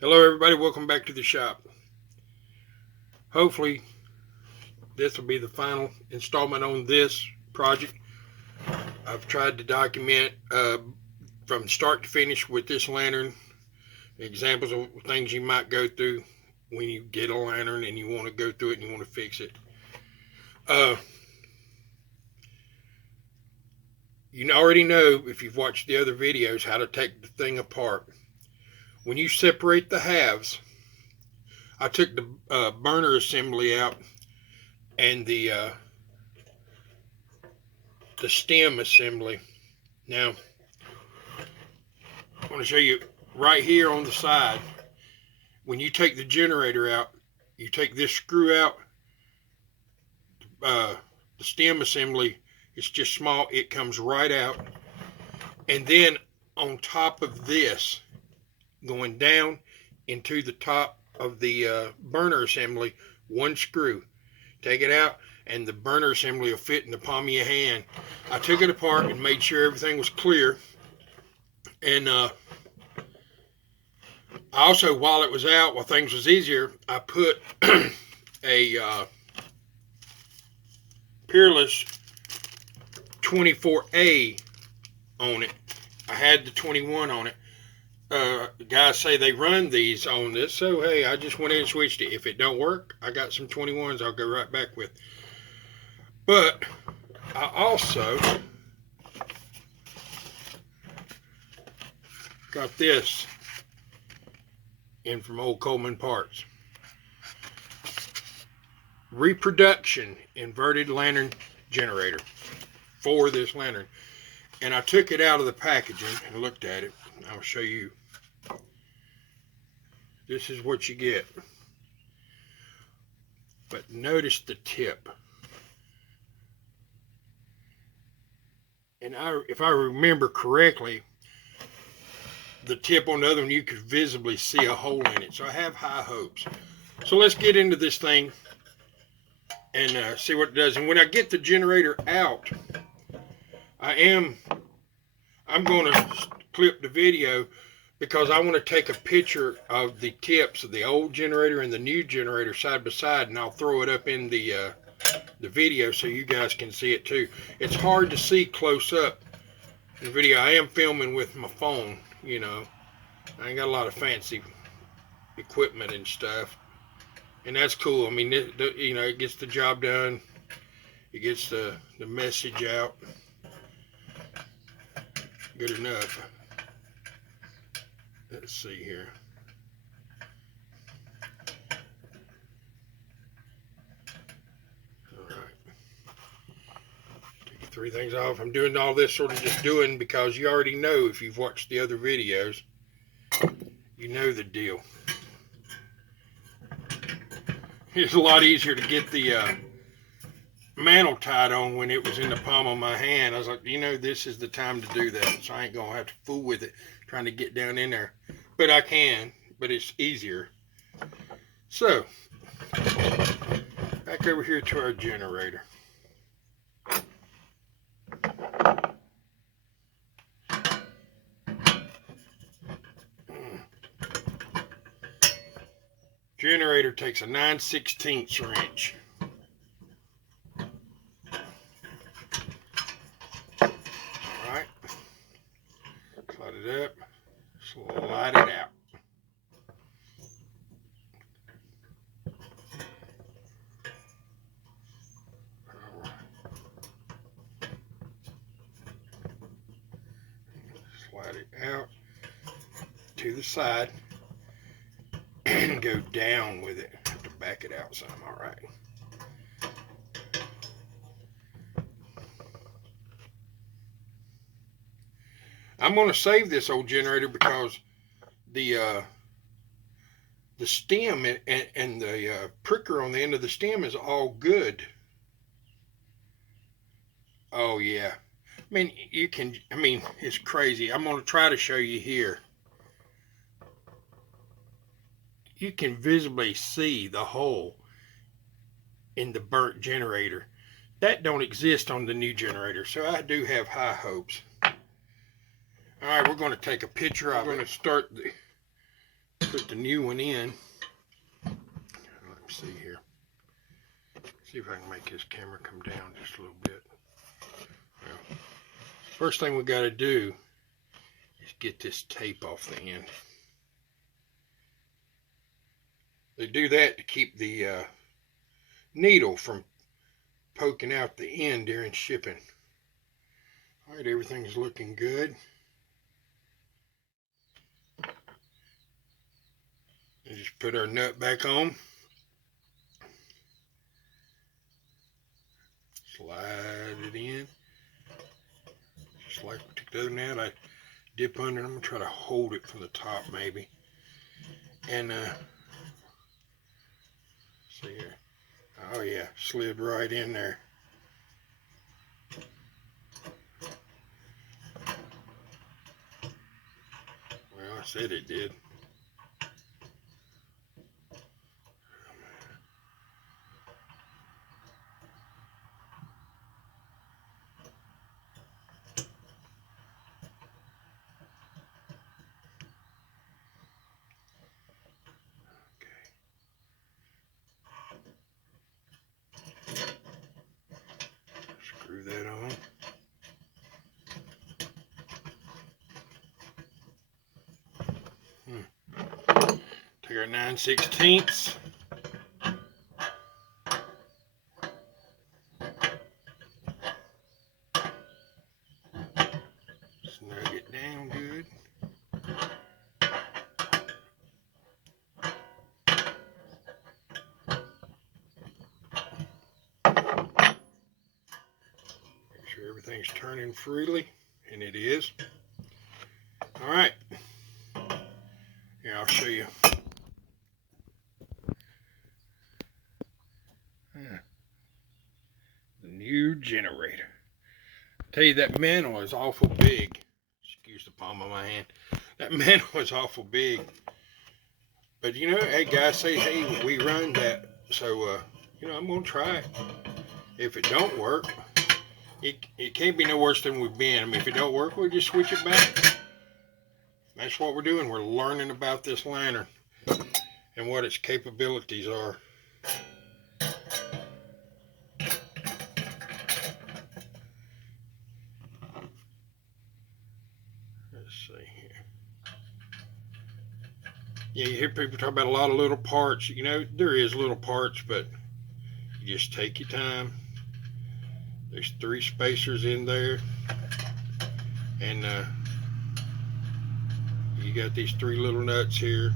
Hello everybody, welcome back to the shop. Hopefully this will be the final installment on this project. I've tried to document from start to finish with this lantern, examples of things you might go through when you get a lantern and you want to go through it and you want to fix it. You already know, if you've watched the other videos, how to take the thing apart. When you separate the halves, I took the burner assembly out and the stem assembly. Now, I want to show you right here on the side. When you take the generator out, you take this screw out. The stem assembly is just small. It comes right out. And then on top of this, going down into the top of the burner assembly, one screw. Take it out and the burner assembly will fit in the palm of your hand. I took it apart and made sure everything was clear. And I also, while it was out, while things was easier, I put a Peerless 24A on it. I had the 21 on it. Guys say they run these on this, so hey, I just went in and switched it. If it don't work, I got some 21s I'll go right back with. But I also got this in from Old Coleman Parts. Reproduction inverted lantern generator for this lantern. And I took it out of the packaging and looked at it. I'll show you. This is what you get. But notice the tip. And if I remember correctly, the tip on the other one, you could visibly see a hole in it. So I have high hopes. So let's get into this thing and see what it does. And when I get the generator out, I'm going to clip the video because I want to take a picture of the tips of the old generator and the new generator side by side, and I'll throw it up in the video so you guys can see it too. It's hard to see close up in the video. I am filming with my phone, you know. I ain't got a lot of fancy equipment and stuff, and that's cool. I mean, you know, it gets the job done. It gets the message out. Good enough. Let's see here. All right. Take 3 things off. I'm doing all this sort of just doing because you already know, if you've watched the other videos, you know the deal. It's a lot easier to get the mantle tied on when it was in the palm of my hand. I was like, you know, this is the time to do that. So I ain't going to have to fool with it trying to get down in there. But I can, but it's easier. So, back over here to our generator. Generator takes a 9/16 wrench. Alright. Slide it up. Slide it out. Slide it out to the side and go down with it. Have to back it out some. Alright. I'm going to save this old generator because the stem and the pricker on the end of the stem is all good. Oh yeah. I mean, it's crazy. I'm going to try to show you here. You can visibly see the hole in the burnt generator. That don't exist on the new generator, so I do have high hopes. All right, we're going to take a picture of it. I'm going to start Put the new one in. Let me see here. See if I can make this camera come down just a little bit. Well, first thing we got to do is get this tape off the end. They do that to keep the needle from poking out the end during shipping. All right, everything's looking good. And just put our nut back on. Slide it in. Just like we took the other nut, I dip under. I'm gonna try to hold it from the top maybe. And see here. Oh yeah, slid right in there. Well, I said it did. Screw that on. Take our 9/16. Snug it down good. Make sure everything's turning freely, and it is. All right. Here, I'll show you. The new generator. Tell you, that mantle is awful big. Excuse the palm of my hand. That mantle is awful big. But you know, hey guys say, hey, we run that. So, you know, I'm going to try it. If it don't work, it can't be no worse than we've been. I mean, if it don't work, we'll just switch it back. That's what we're doing. We're learning about this lantern and what its capabilities are. Let's see here. Yeah, you hear people talk about a lot of little parts. You know, there is little parts, but you just take your time. There's 3 spacers in there, and you got these 3 little nuts here.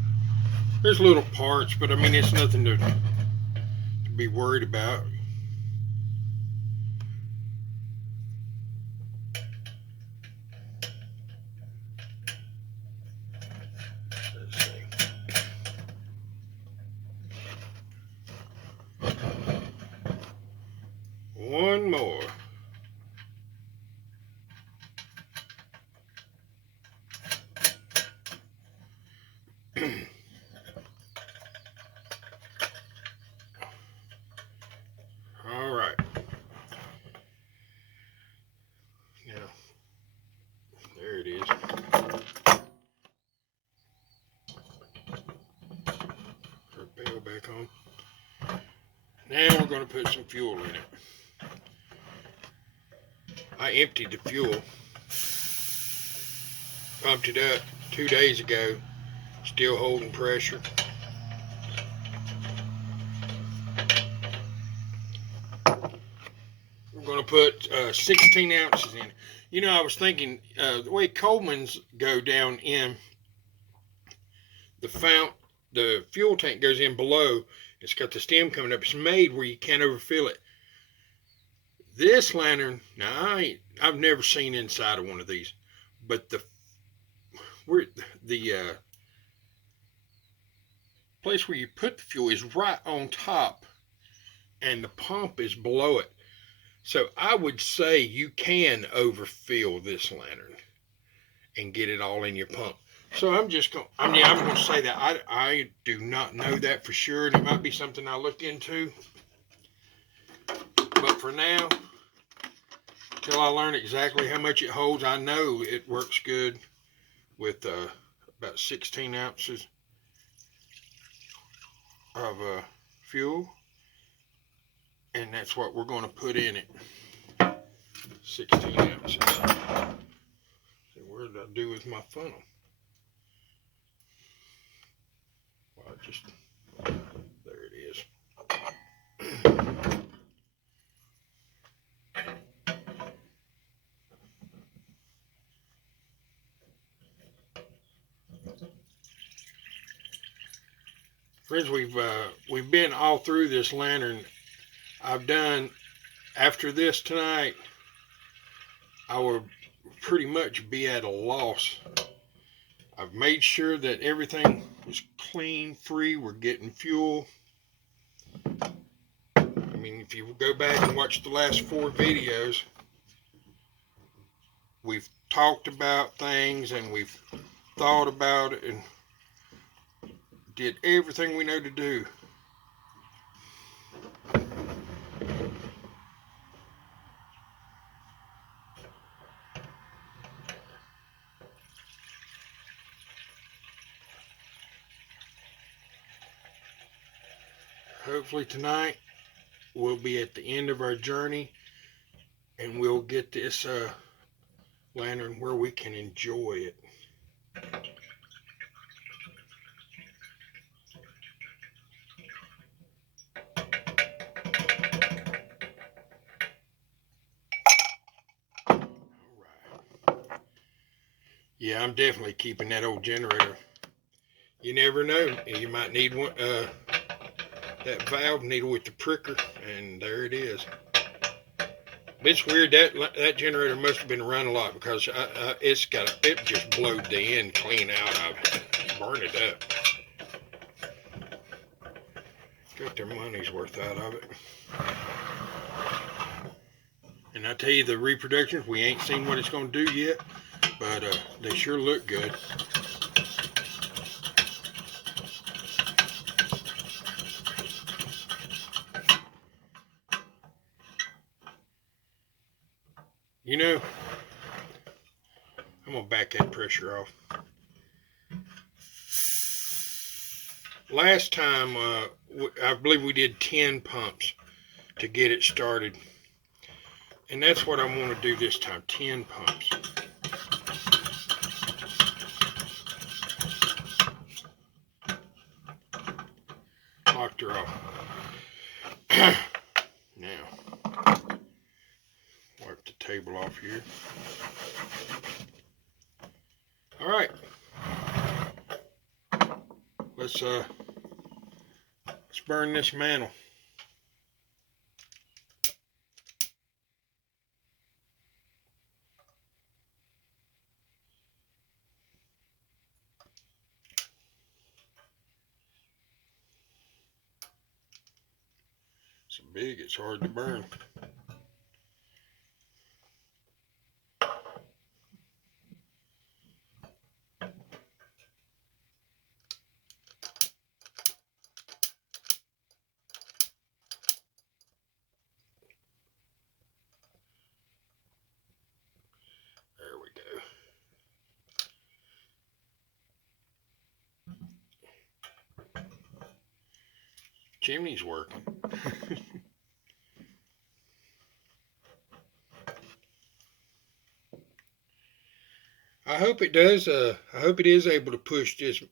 There's little parts, but I mean, it's nothing to be worried about. Let's see. One more. All right. Now, there it is. Put our bell back on. Now we're going to put some fuel in it. I emptied the fuel, pumped it up 2 days ago, still holding pressure. We're going to put 16 ounces in. You know, I was thinking the way Coleman's go down in the fuel tank goes in below. It's got the stem coming up. It's made where you can't overfill it. This lantern, now I've never seen inside of one of these, but the place where you put the fuel is right on top, and the pump is below it. So I would say you can overfill this lantern and get it all in your pump. So I'm just going. I'm going to say that I do not know that for sure, and it might be something I look into. But for now, till I learn exactly how much it holds, I know it works good with about 16 ounces. of fuel, and that's what we're going to put in it. 16 ounces. So what did I do with my funnel? Well, there it is. Friends, we've been all through this lantern. I've done, after this tonight, I will pretty much be at a loss. I've made sure that everything was clean, free. We're getting fuel. I mean, if you go back and watch the last 4 videos, we've talked about things and we've thought about it and did everything we know to do. Hopefully tonight we'll be at the end of our journey and we'll get this lantern where we can enjoy it. Yeah, I'm definitely keeping that old generator. You never know. You might need one, that valve needle with the pricker, and there it is. It's weird, that generator must have been run a lot because it just blowed the end clean out of it. Burned it up. Got their money's worth out of it. And I tell you, the reproductions, we ain't seen what it's going to do yet, but they sure look good. You know, I'm going to back that pressure off. Last time, I believe we did 10 pumps to get it started. And that's what I want to do this time, 10 pumps. Locked her off. Now, wipe the table off here. All right. Let's burn this mantle. It's big, it's hard to burn. There we go. Chimney's working. I hope it does. I hope it is able to push this,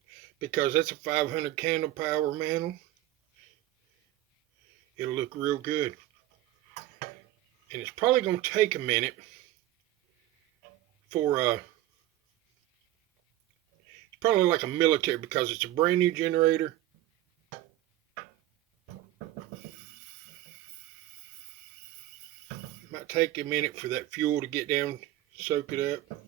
because that's a 500 candle power mantle. It'll look real good. And it's probably going to take a minute for it's probably like a military, because it's a brand new generator. It might take a minute for that fuel to get down, soak it up.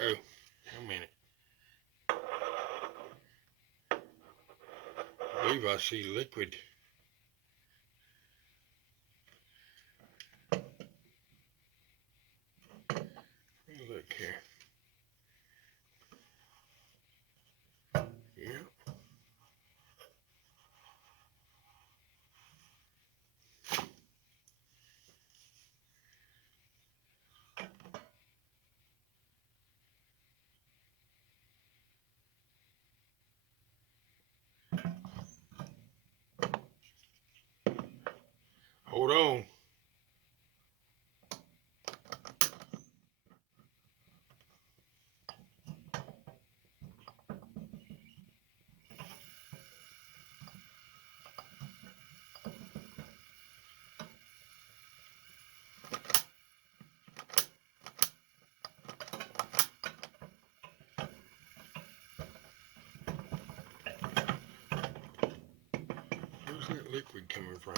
Uh-oh. Wait a minute. I believe I see liquid. Look here. Yeah. Hold on. Where's that liquid coming from?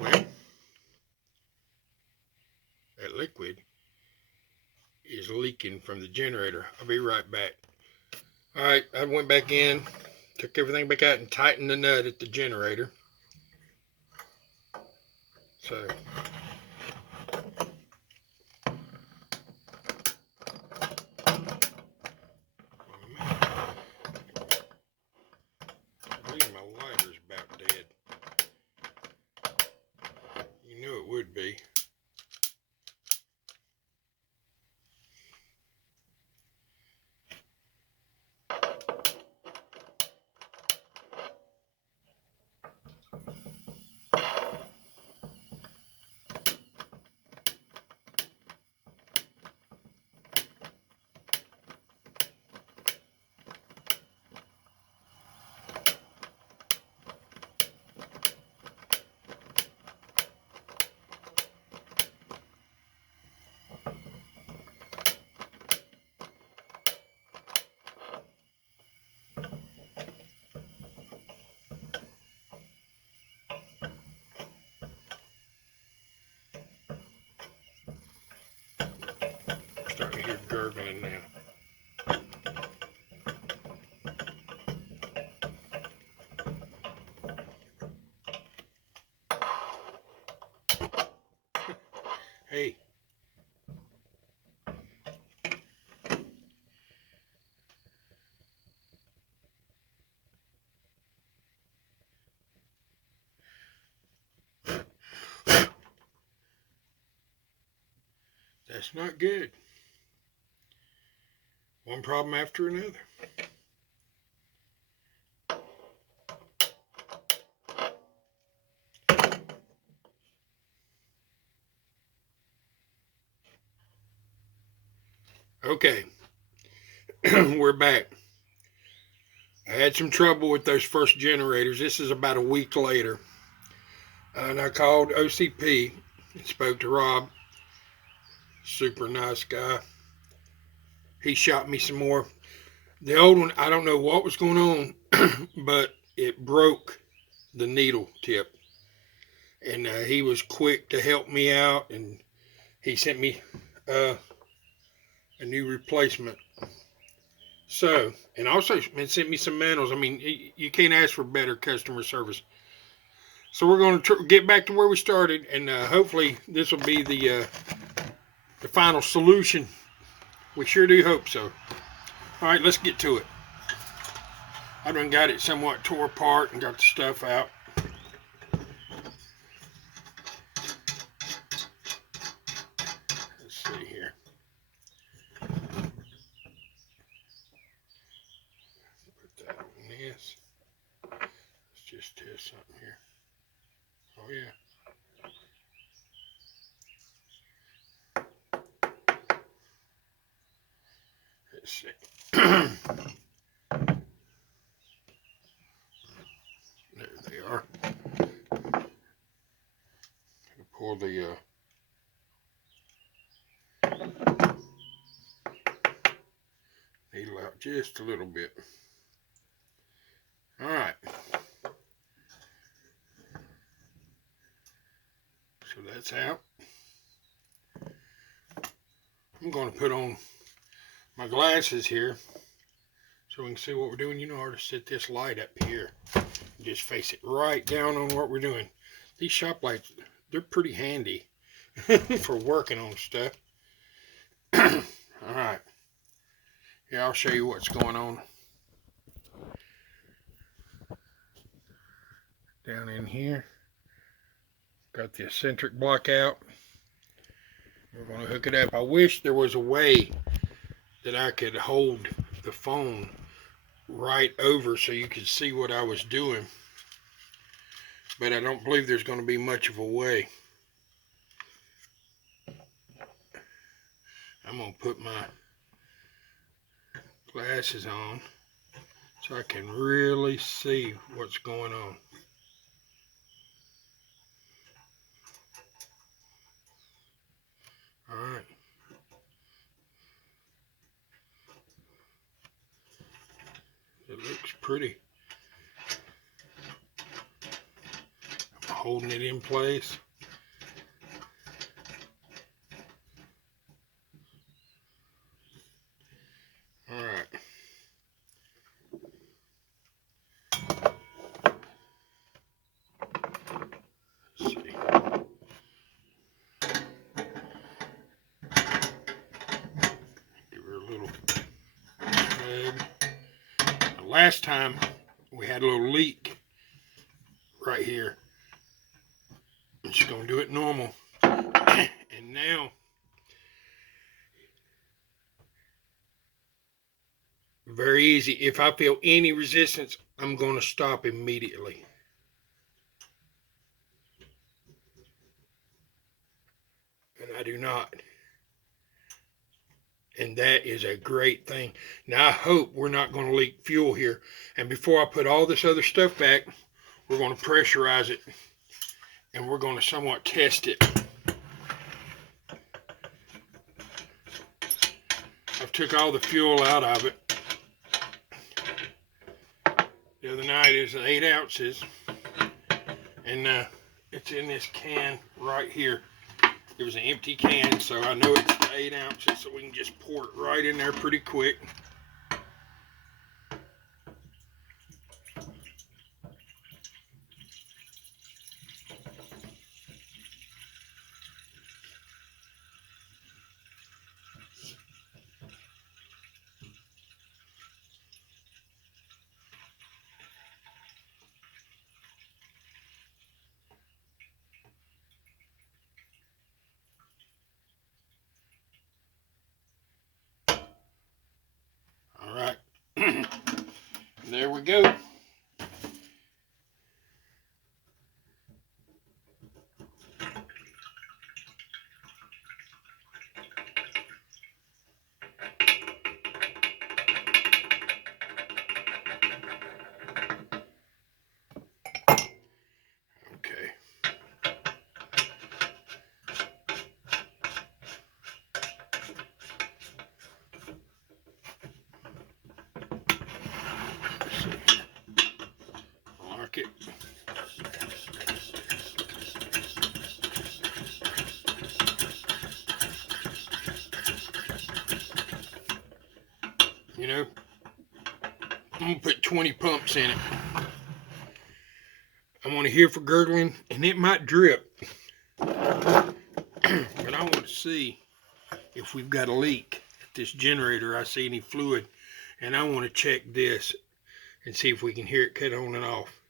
Well, that liquid is leaking from the generator. I'll be right back. Alright, I went back in, took everything back out and tightened the nut at the generator. So, I believe my lighter's about dead. You knew it would be. Starting to hear gurgling now. Hey. That's not good. One problem after another. Okay, we're back. I had some trouble with those first generators. This is about a week later. And I called OCP and spoke to Rob. Super nice guy. He shot me some more. The old one, I don't know what was going on, but it broke the needle tip. And he was quick to help me out, and he sent me a new replacement. So, and also it sent me some manuals. I mean, you can't ask for better customer service. So we're going to get back to where we started, and hopefully this will be the final solution. We sure do hope so. All right, let's get to it. I done got it somewhat tore apart and got the stuff out. Let's see here. Put that on this. Let's just test something here. Oh yeah. Let's see. There they are. Pull the needle out just a little bit. All right. So that's out. I'm going to put on my glasses here so we can see what we're doing. You know how to set this light up here. Just face it right down on what we're doing. These shop lights, they're pretty handy for working on stuff. All right. Here, I'll show you what's going on. Down in here, got the eccentric block out. We're going to hook it up. I wish there was a way that I could hold the phone right over so you could see what I was doing, but I don't believe there's going to be much of a way. I'm going to put my glasses on so I can really see what's going on. All right. It looks pretty. I'm holding it in place. All right. Let's see. Give her a little snug. Last time we had a little leak right here. I'm just going to do it normal. And now, very easy. If I feel any resistance, I'm going to stop immediately. And I do not. And that is a great thing. Now I hope we're not going to leak fuel here. And before I put all this other stuff back, we're going to pressurize it. And we're going to somewhat test it. I've took all the fuel out of it. The other night it was 8 ounces. And it's in this can right here. It was an empty can, so I know it's 8 ounces, so we can just pour it right in there pretty quick. All right, there we go. Okay. Lock it. You know, I'm going to put 20 pumps in it. I want to hear for gurgling, and it might drip. But I want to see if we've got a leak at this generator. I see any fluid, and I want to check this and see if we can hear it cut on and off.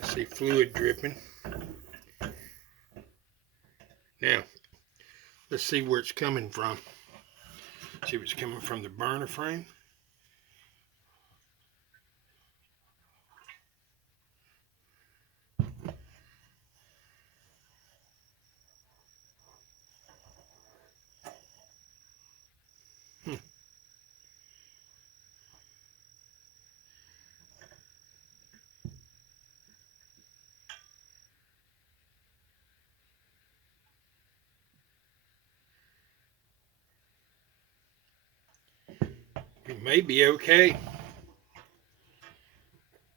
I see fluid dripping. Now, let's see where it's coming from. See if it's coming from the burner frame. may be okay.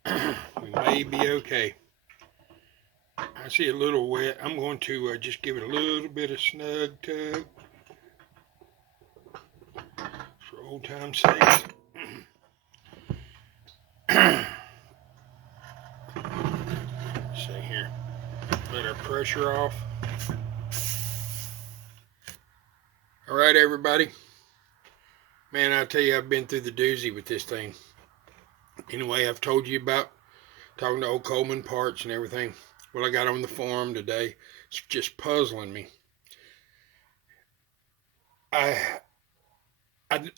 We may be okay. I see a little wet. I'm going to just give it a little bit of snug tug for old time's sake. See here. Let our pressure off. All right, everybody. Man, I tell you, I've been through the doozy with this thing. Anyway, I've told you about talking to old Coleman Parts and everything. Well, I got on the forum today. It's just puzzling me.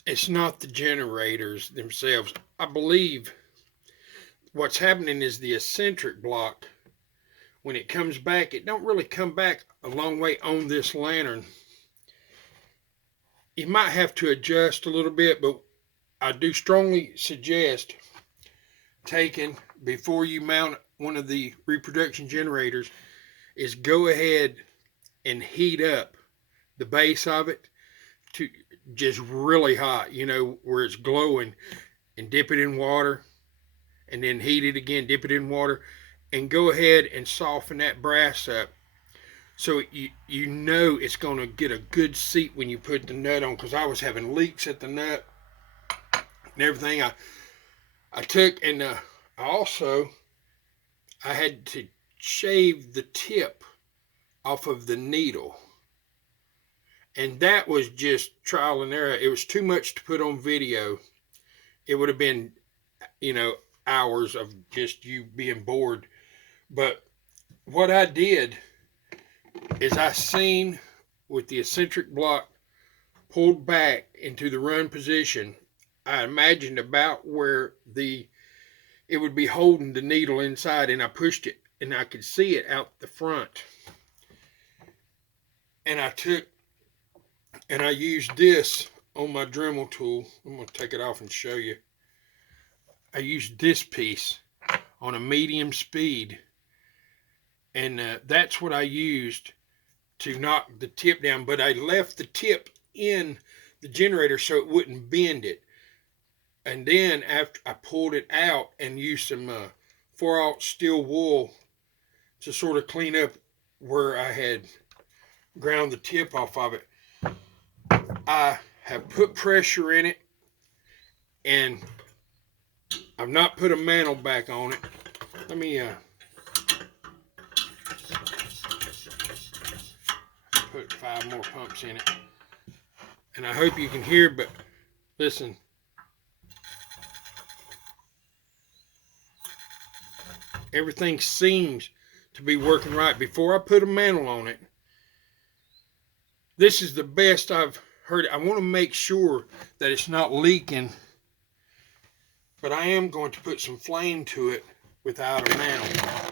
It's not the generators themselves. I believe what's happening is the eccentric block, when it comes back, it don't really come back a long way on this lantern. You might have to adjust a little bit, but I do strongly suggest taking, before you mount one of the reproduction generators, is go ahead and heat up the base of it to just really hot, you know, where it's glowing, and dip it in water, and then heat it again, dip it in water, and go ahead and soften that brass up so you know it's going to get a good seat when you put the nut on, because I was having leaks at the nut and everything. I took and I had to shave the tip off of the needle, and that was just trial and error. It was too much to put on video. It would have been, you know, hours of just you being bored. But what I did is I seen with the eccentric block pulled back into the run position, I imagined about where it would be holding the needle inside, and I pushed it, and I could see it out the front. And I took and I used this on my Dremel tool. I'm going to take it off and show you. I used this piece on a medium speed, and that's what I used to knock the tip down, but I left the tip in the generator so it wouldn't bend it. And then after I pulled it out and used some 4/0 steel wool to sort of clean up where I had ground the tip off of it, I have put pressure in it, and I've not put a mantle back on it. Let me put 5 more pumps in it. And I hope you can hear, but listen. Everything seems to be working right. Before I put a mantle on it, this is the best I've heard. I want to make sure that it's not leaking, but I am going to put some flame to it without a mantle.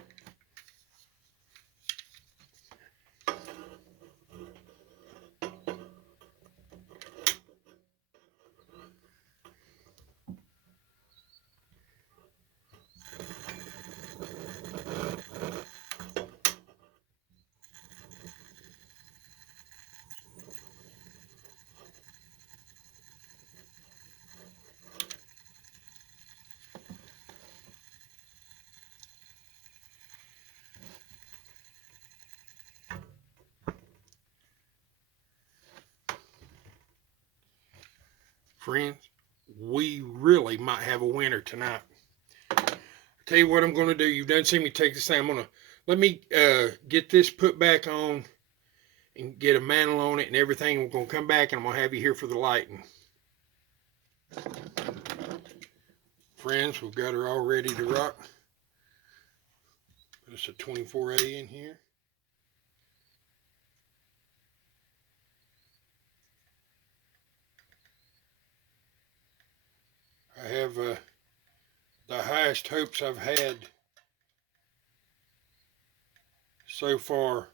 Friends, we really might have a winner tonight. I'll tell you what I'm going to do. You've done seen me take this thing. Let me get this put back on and get a mantle on it and everything. We're going to come back and I'm going to have you here for the lighting. Friends, we've got her all ready to rock. Put us a 24A in here. I have the highest hopes I've had so far.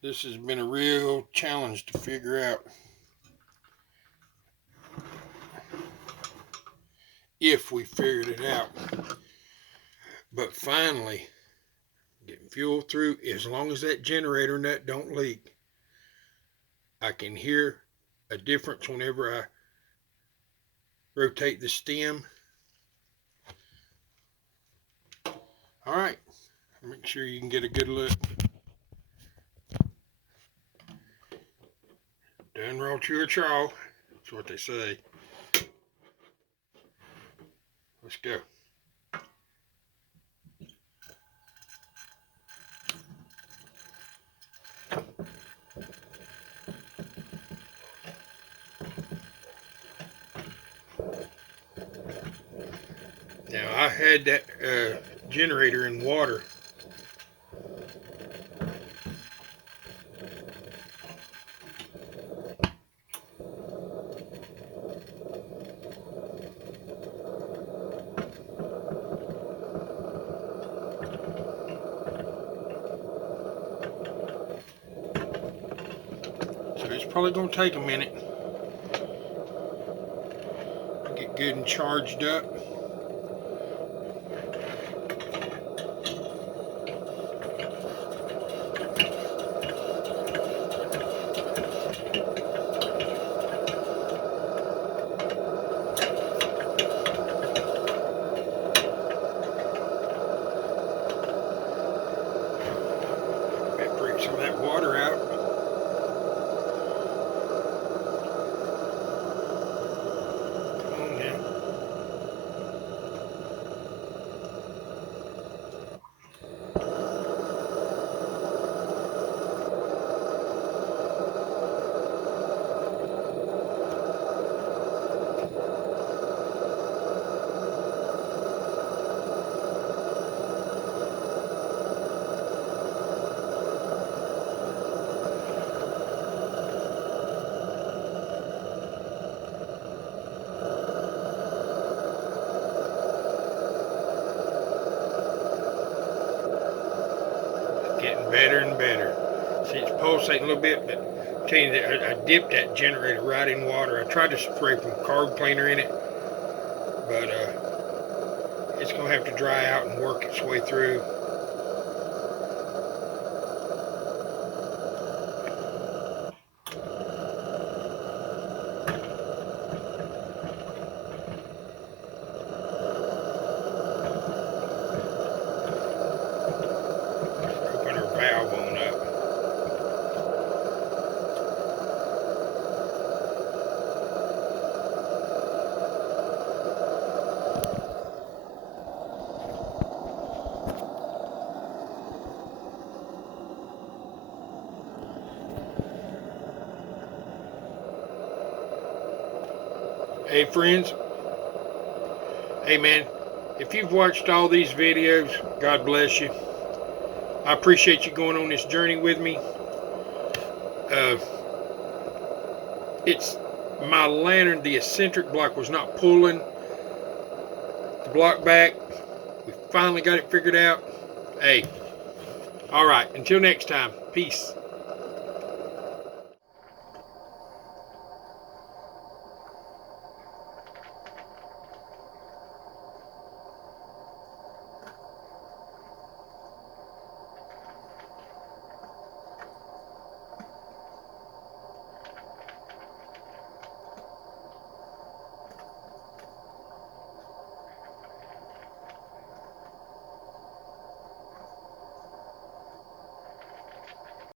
This has been a real challenge to figure out if we figured it out. But finally getting fuel through. As long as that generator nut don't leak, I can hear a difference whenever I rotate the stem. All right, make sure you can get a good look. Done raw true or chaw, that's what they say. Let's go. Now I had that generator in water. So it's probably going to take a minute to get good and charged up. Break some of that water out. Come on now. Getting better and better. See, it's pulsating a little bit, but I'm telling you that I dipped that generator right in water. I tried to spray some carb cleaner in it, but it's going to have to dry out and work its way through. Open her valve on up. Hey friends, hey man, if you've watched all these videos, God bless you. I appreciate you going on this journey with me. It's my lantern, the eccentric block was not pulling the block back. We finally got it figured out. Hey, all right, until next time, peace.